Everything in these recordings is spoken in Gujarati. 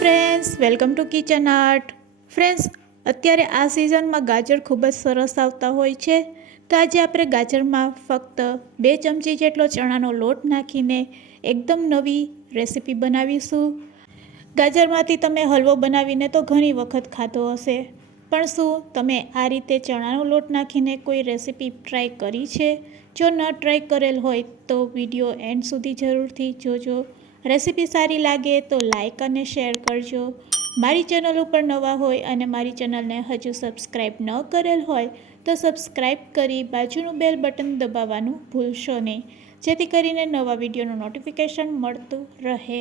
Friends, welcome to kitchen art. Friends, અત્યારે આ સિઝનમાં ગાજર ખૂબ જ સરસ આવતા હોય છે. તો આજે આપણે ગાજરમાં ફક્ત 2 ચમચી જેટલો ચણાનો લોટ નાખીને એકદમ નવી રેસીપી બનાવીશું. ગાજરમાંથી તમે હલવો બનાવીને તો ઘણી વખત ખાધો હશે, પણ શું તમે આ રીતે ચણાનો લોટ નાખીને કોઈ રેસીપી ટ્રાય કરી છે? જો ન ટ્રાય કરેલ હોય તો વિડીયો એન્ડ સુધી જરૂરથી જોજો. રેસીપી સારી લાગે તો લાઈક અને શેર કરજો. મારી ચેનલ ઉપર નવા હોય અને મારી ચેનલને હજુ સબસ્ક્રાઈબ ન કરેલ હોય તો સબસ્ક્રાઈબ કરી બાજુનું બેલ બટન દબાવવાનું ભૂલશો નહીં, જેથી કરીને નવા વિડીયોનું નોટિફિકેશન મળતું રહે.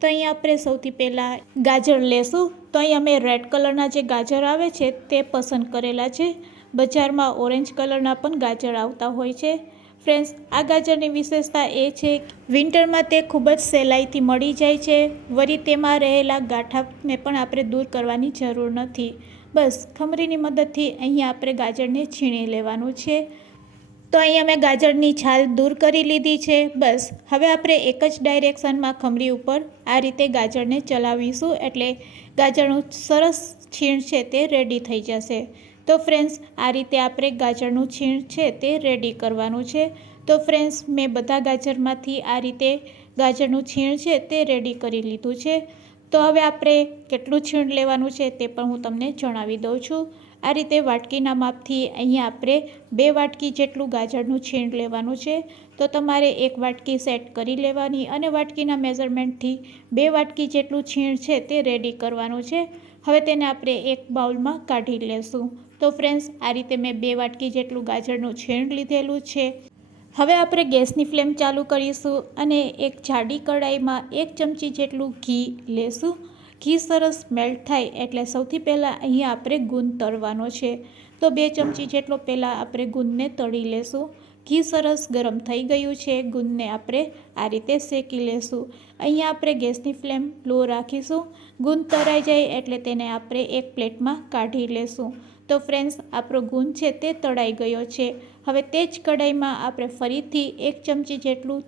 તો અહીંયા આપણે સૌથી પહેલાં ગાજર લેશું. તો અહીંયા મેં રેડ કલરના જે ગાજર આવે છે તે પસંદ કરેલા છે. બજારમાં ઓરેન્જ કલરના પણ ગાજર આવતા હોય છે. ફ્રેન્ડ્સ, આ ગાજરની વિશેષતા એ છે કે વિન્ટરમાં તે ખૂબ જ સહેલાઈથી મળી જાય છે. વળી તેમાં રહેલા ગાંઠાને પણ આપણે દૂર કરવાની જરૂર નથી. બસ ખમરીની મદદથી અહીંયા આપણે ગાજરને છીણી લેવાનું છે. તો અહીંયા મેં ગાજરની છાલ દૂર કરી લીધી છે. બસ હવે આપણે એક જ ડાયરેક્શનમાં ખમરી ઉપર આ રીતે ગાજરને ચલાવીશું, એટલે ગાજરનું સરસ છીણ છે તે રેડી થઈ જશે. તો ફ્રેન્ડ્સ, આ રીતે આપણે ગાજરનું છીણ છે તે રેડી કરવાનું છે. તો ફ્રેન્ડ્સ, મેં બધા ગાજરમાંથી આ રીતે ગાજરનું છીણ છે તે રેડી કરી લીધું છે. તો હવે આપણે કેટલું છીણ લેવાનું છે તે પણ હું તમને જણાવી દઉં છું. આ રીતે વાટકીના માપથી અહીંયા આપણે 2 વાટકી જેટલું ગાજરનું છીણ લેવાનું છે. તો તમારે 1 વાટકી સેટ કરી લેવાની અને વાટકીના મેઝરમેન્ટથી 2 વાટકી જેટલું છીણ છે તે રેડી કરવાનું છે. હવે તેને આપણે એક બાઉલમાં કાઢી લેશું. તો ફ્રેન્ડ્સ, આ રીતે મેં 2 વાટકી જેટલું ગાજરનું છીણ લીધેલું છે. હવે આપણે ગેસની ફ્લેમ ચાલુ કરીશું અને એક જાડી કઢાઈમાં 1 ચમચી જેટલું ઘી લેશું. ઘી સરસ મેલ્ટ થાય એટલે સૌથી પહેલાં અહીંયા આપણે ગુંદ તળવાનો છે. તો 2 ચમચી જેટલો પહેલાં આપણે ગુંદને તળી લેશું. ઘી સરસ ગરમ થઈ ગયું છે. ગુંદને આપણે આ રીતે શેકી લેશું. અહીંયા આપણે ગેસની ફ્લેમ લો રાખીશું. ગુંદ તળાઈ જાય એટલે તેને આપણે એક પ્લેટમાં કાઢી લેશું. તો ફ્રેન્ડ્સ, આપણો ગુંદ છે તે તળાઈ ગયો છે. હવે તે જ કઢાઈમાં આપણે ફરીથી 1 ચમચી જેટલું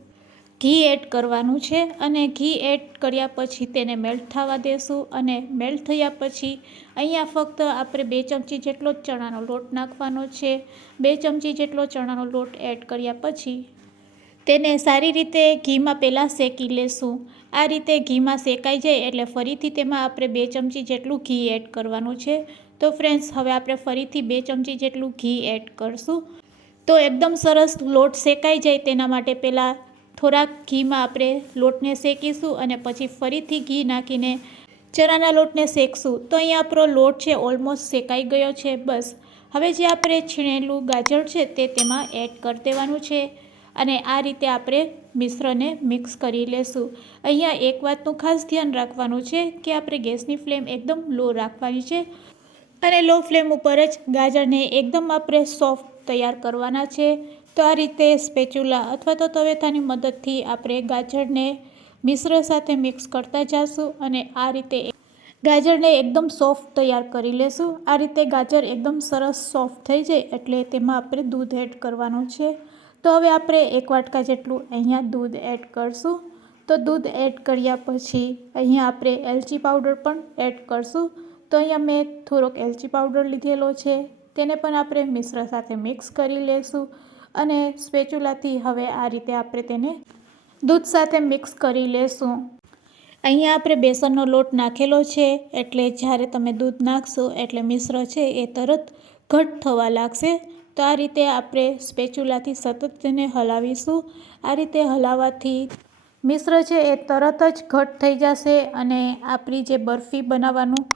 ઘી એડ કરવાનું છે અને ઘી એડ કર્યા પછી તેને મેલ્ટ થવા દેશું. અને મેલ્ટ થયા પછી અહીંયા ફક્ત આપણે 2 ચમચી જેટલો જ ચણાનો લોટ નાખવાનો છે. 2 ચમચી જેટલો ચણાનો લોટ એડ કર્યા પછી તેને સારી રીતે ઘીમાં પહેલાં શેકી લેશું. આ રીતે ઘીમાં શેકાઈ જાય એટલે ફરીથી તેમાં આપણે 2 ચમચી જેટલું ઘી એડ કરવાનું છે. તો ફ્રેન્ડ્સ, હવે આપણે ફરીથી 2 ચમચી જેટલું ઘી એડ કરશું. તો એકદમ સરસ લોટ શેકાઈ જાય તેના માટે પહેલાં થોડાક ઘીમાં આપણે લોટને શેકીશું અને પછી ફરીથી ઘી નાખીને ચણાના લોટને શેકશું. તો અહીંયા આપણો લોટ છે ઓલમોસ્ટ શેકાઈ ગયો છે. બસ હવે જે આપણે છીણેલું ગાજર છે તે તેમાં એડ કરી દેવાનું છે અને આ રીતે આપણે મિશ્રણને મિક્સ કરી લેશું. અહીંયા એક વાતનું ખાસ ધ્યાન રાખવાનું છે કે આપણે ગેસની ફ્લેમ એકદમ લો રાખવાની છે અને લો ફ્લેમ ઉપર જ ગાજરને એકદમ આપણે સોફ્ટ તૈયાર કરવાના છે. તો આ રીતે સ્પેચ્યુલા અથવા તો તવેથાની મદદથી આપણે ગાજરને મિશ્ર સાથે મિક્સ કરતા જઈશું અને આ રીતે ગાજરને એકદમ સોફ્ટ તૈયાર કરી લેશું. આ રીતે ગાજર એકદમ સરસ સોફ્ટ થઈ જાય એટલે તેમાં આપણે દૂધ એડ કરવાનું છે. તો હવે આપણે 1 વાટકા જેટલું અહીંયા દૂધ એડ કરશું. તો દૂધ એડ કર્યા પછી અહીંયા આપણે એલચી પાવડર પણ એડ કરશું. તો અહીંયા મેં થોડોક એલચી પાવડર લીધેલો છે. તેને પણ આપણે મિશ્ર સાથે મિક્સ કરી લેશું અને સ્પેચ્યુલાથી હવે આ રીતે આપણે તેને દૂધ સાથે મિક્સ કરી લેશું. અહીંયા આપણે બેસનનો લોટ નાખેલો છે એટલે જ્યારે તમે દૂધ નાખશો એટલે મિશ્ર છે એ તરત ઘટ થવા લાગશે. તો આ રીતે આપણે સ્પેચ્યુલાથી સતત તેને હલાવીશું. આ રીતે હલાવવાથી મિશ્ર છે એ તરત જ ઘટ થઈ જશે અને આપણી જે બરફી બનાવવાનું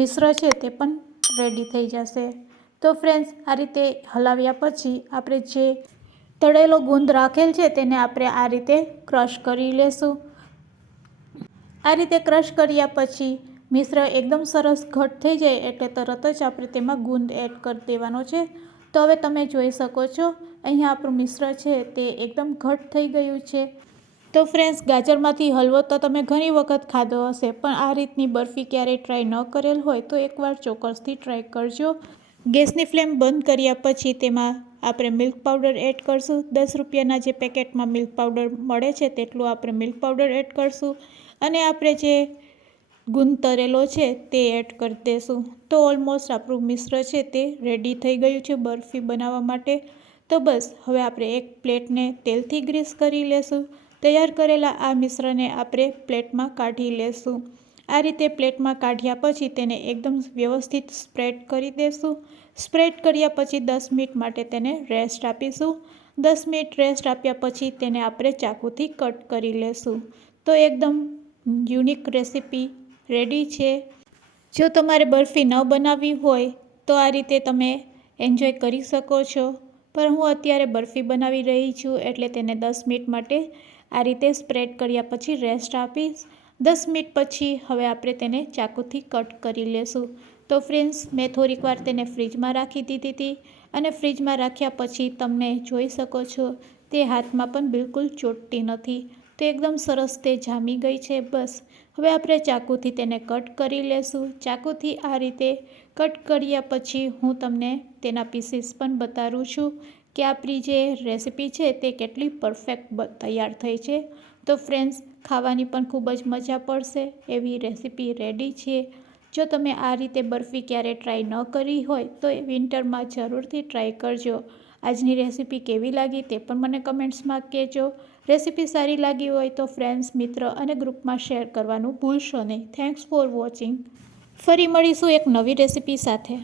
મિશ્ર છે તે પણ રેડી થઈ જશે. તો ફ્રેન્ડ્સ, આ રીતે હલાવ્યા પછી આપણે જે તળેલો ગુંદ રાખેલ છે તેને આપણે આ રીતે ક્રશ કરી લેશું. આ રીતે ક્રશ કર્યા પછી મિશ્ર એકદમ સરસ ઘટ થઈ જાય એટલે તરત જ આપણે તેમાં ગુંદ એડ કરી દેવાનો છે. તો હવે તમે જોઈ શકો છો અહીંયા આપણું મિશ્ર છે તે એકદમ ઘટ થઈ ગયું છે. તો ફ્રેન્ડ્સ, ગાજરમાંથી હલવો તો તમે ઘણી વખત ખાધો હશે, પણ આ રીતની બરફી ક્યારેય ટ્રાય ન કરેલ હોય તો એકવાર ચોક્કસથી ટ્રાય કરજો. ગેસની ફ્લેમ બંધ કર્યા પછી તેમાં આપણે મિલ્ક પાવડર એડ કરશું. 10 રૂપિયાના જે પેકેટમાં મિલ્ક પાવડર મળે છે તેટલું આપણે મિલ્ક પાવડર એડ કરશું અને આપણે જે ગુંતરેલો છે તે એડ કરી દઈશું. તો ઓલમોસ્ટ આપણું મિશ્ર છે તે રેડી થઈ ગયું છે બરફી બનાવવા માટે. તો બસ હવે આપણે એક પ્લેટને તેલથી ગ્રીસ કરી લેશું. તૈયાર કરેલા આ મિશ્રણને આપણે પ્લેટમાં કાઢી લેશું. આ રીતે પ્લેટમાં કાઢ્યા પછી તેને એકદમ વ્યવસ્થિત સ્પ્રેડ કરી દેશું. સ્પ્રેડ કર્યા પછી 10 મિનિટ માટે તેને રેસ્ટ આપીશું. 10 મિનિટ રેસ્ટ આપ્યા પછી તેને આપણે ચાકુથી કટ કરી લેશું. તો એકદમ યુનિક રેસીપી રેડી છે. જો તમારે બરફી ન બનાવવી હોય તો આ રીતે તમે એન્જોય કરી શકો છો. પણ હું અત્યારે બરફી બનાવી રહી છું એટલે તેને 10 મિનિટ માટે આ રીતે સ્પ્રેડ કર્યા પછી રેસ્ટ આપીશ. 10 મિનિટ પછી હવે આપણે તેને ચાકુથી કટ કરી લેશું. તો ફ્રેન્ડ્સ, મેં થોડીક વાર તેને ફ્રીજમાં રાખી દીધી હતી અને ફ્રીજમાં રાખ્યા પછી તમને જોઈ શકો છો તે હાથમાં પણ બિલકુલ ચોટતી નથી. તો એકદમ સરસ તે જામી ગઈ છે. બસ હવે આપણે ચાકુથી તેને કટ કરી લેશું. ચાકુથી આ રીતે કટ કર્યા પછી હું તમને તેના પીસીસ પણ બતાવું છું કે આપણી જે રેસીપી છે તે કેટલી પરફેક્ટ તૈયાર થઈ છે. તો ફ્રેન્ડ્સ, ખાવાની પણ ખૂબ જ મજા પડશે એવી રેસીપી રેડી છે. જો તમે આ રીતે બરફી ક્યારે ટ્રાય ન કરી હોય તો વિન્ટરમાં જરૂરથી ટ્રાય કરજો. આજની રેસીપી કેવી લાગી તે પણ મને કમેન્ટ્સમાં કહેજો. રેસીપી સારી લાગી હોય તો ફ્રેન્ડ્સ, મિત્ર અને ગ્રુપમાં શેર કરવાનું ભૂલશો નહીં. Thanks for watching. ફરી મળીશું એક નવી રેસીપી સાથે.